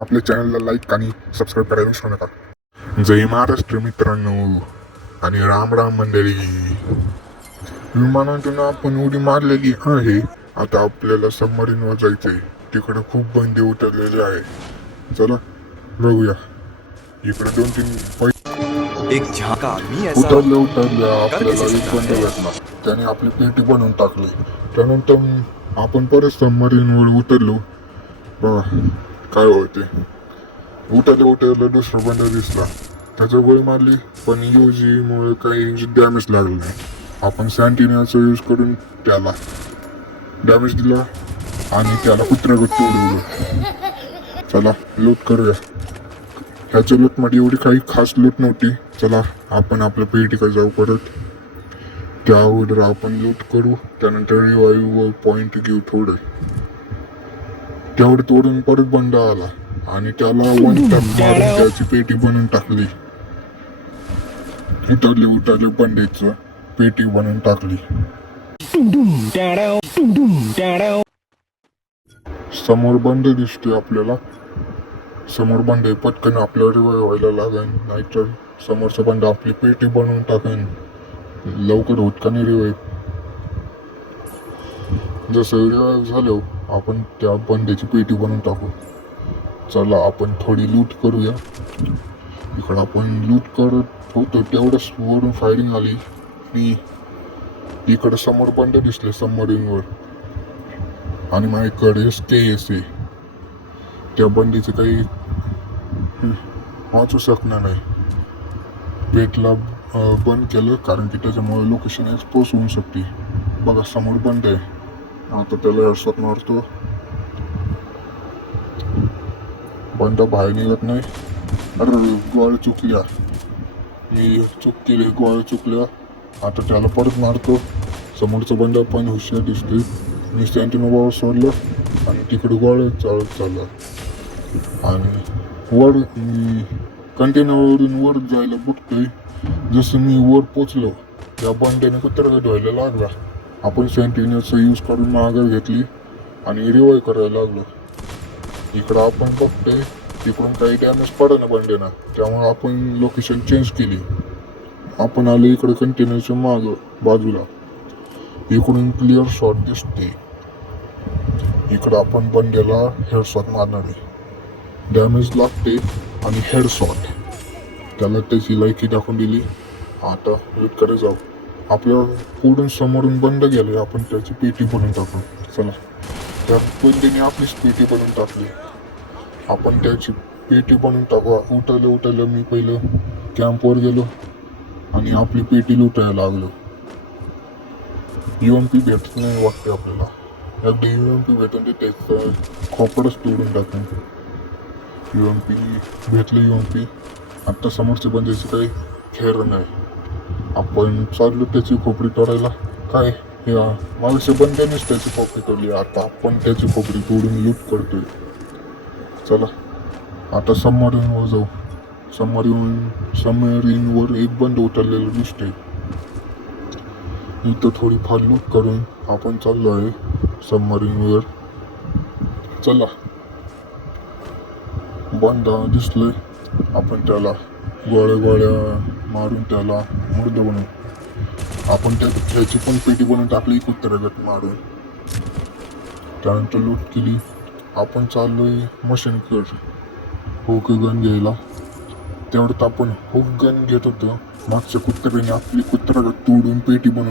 आपल्या चॅनलला लाईक आणि सबस्क्राईब करायला विसरू नका. जय महाराष्ट्र मित्रांनो आणि राम राम मंडळी. विमानातून आपण उडी मारलेली आहे. आता आपल्याला सबमरीनवर जायचंय. तिकडे खूप बंदे उतरलेले आहे. चला बघूया. इकडे 2-3 एक झाका आदमी ऐसा उतरल्या कर आपल्याला कैसे एक सकता बंद है? भेटला. त्याने आपली पेटी बनवून टाकली. त्यानंतर आपण परत सबमरीनवर उतरलो. बघा काय होते. उतरल्या दुसरा बंद दिसला. त्याचा गोळी मारली पण युजीमुळे काही डॅमेज लागलं नाही. आपण सँटिनियाचा यूज करून त्याला डॅमेज दिला आणि त्याला कुत्र्यागत उडवलं. चला लूट करूया. ह्याच्या लूटमध्ये एवढी काही खास लूट नव्हती. चला आपण आपल्या पेटीकडे जाऊ परत. त्या अगोदर आपण लूट करू. त्यानंतर रिवाईव्ह पॉइंट घेऊ थोडं. तेवढं तोडून परत बंड आला आणि त्याला वन टॅप मारून त्याची पेटी बनवून टाकली. उतरले बंडेचं पेटी बनवून टाकली. समोर बंड दिसतोय आपल्याला. समोर बंड पटकन आपल्याला रिवाईव्ह व्हायला लागेल, नाहीतर समोरचा बंड आपली पेटी बनवून टाकेन. लवकर होत का नाही रिवाईव्ह. जसं रिवाईव्ह झालं आपण त्या बंड्याची पेटी बनवून टाकू. चला आपण थोडी लूट करूया. इकडं आपण लूट करत होतो तेवढंच वरून फायरिंग आली आणि इकडं समोर बंड दिसले सबमरीनवर आणि माझ्याकडे स्टेस आहे. त्या बंडीचं काही वाचू शकणार नाही. पेटला बंद केलं कारण की त्याच्यामुळे लोकेशन एक्सपोज होऊ शकते. बघा समोर बंद आहे. आता त्याला हेडशॉट मारतो. बंड बाहेर निघत नाही. अरे गोळ्या चुकल्या. मी चूक केली. गोळ्या चुकल्या. आता त्याला परत मारतो. समोरचा बंड पण हुशार दिसतोय. मी सँटिनोवर सोडलं आणि तिकडे गोळ्या चालत चालला आणि वर कंटेनरवरून वर जायला बघतोय. जसं मी वर पोचलो त्या बंड्याने कुत्र्याला धुवायला लागला. आपण सँटिनोचा यूज करून माघार घेतली आणि रिवाईव्ह करायला लागलो. इकडं आपण बघतोय तिकडून काही डॅमेज पडेना बंड्याना. त्यामुळे आपण लोकेशन चेंज केली. आपण आलो इकडे कंटेनरच्या मागं बाजूला. इकडून क्लिअर शॉट दिसते. इकडं आपण बंड्याला हेडशॉट मारणार आहे. डॅमेज लागते आणि हेडशॉट. त्याला त्याची लायकी दाखवून दिली. आता लूट करे जाऊ. आपल्या पुढून समोरून बंद गेले. आपण त्याची पेटी बनवून टाकू. चला त्या बंदीने आपलीच पेटी बनवून टाकली. आपण त्याची पेटी बनवून टाकू. उतरलं मी पहिलं कॅम्पवर गेलो आणि आपली पेटी लुटायला लागलो. UMP भेटत नाही वाटते आपल्याला. एकदा UMP भेटून ते त्याचं खोपडच तोडून टाकून. UMP भेटलं. UMP आत्ता समोरच्या बंदीचं काही खेळ नाही. आपण चाललो त्याची खोपडी तोडायला. काय हे मागच्या बंद्यानेच त्याची खोपडी तोडली. आता आपण त्याची खोपडी तोडून लूट करतोय. चला आता सबमरीनवर जाऊ. सबमरीनवर एक बंद उतरलेलं दिसतोय. इथं थोडीफार लूट करून आपण चाललो आहे सबमरीनवर. चला बंद दिसलंय. आपण त्याला गोळ्या मारून त्याला मुर्द बनवू. आपण त्याची पण पेटी बनवून टाकली कुत्र्यागत मारून. त्यानंतर लूट केली. आपण चाललोय मशीनकडे हुक गन घ्यायला. तेवढ्यात आपण हुक गन घेत होतो. मागच्या कुत्र्याने आपली कुत्र्यागत तोडून पेटी बनवून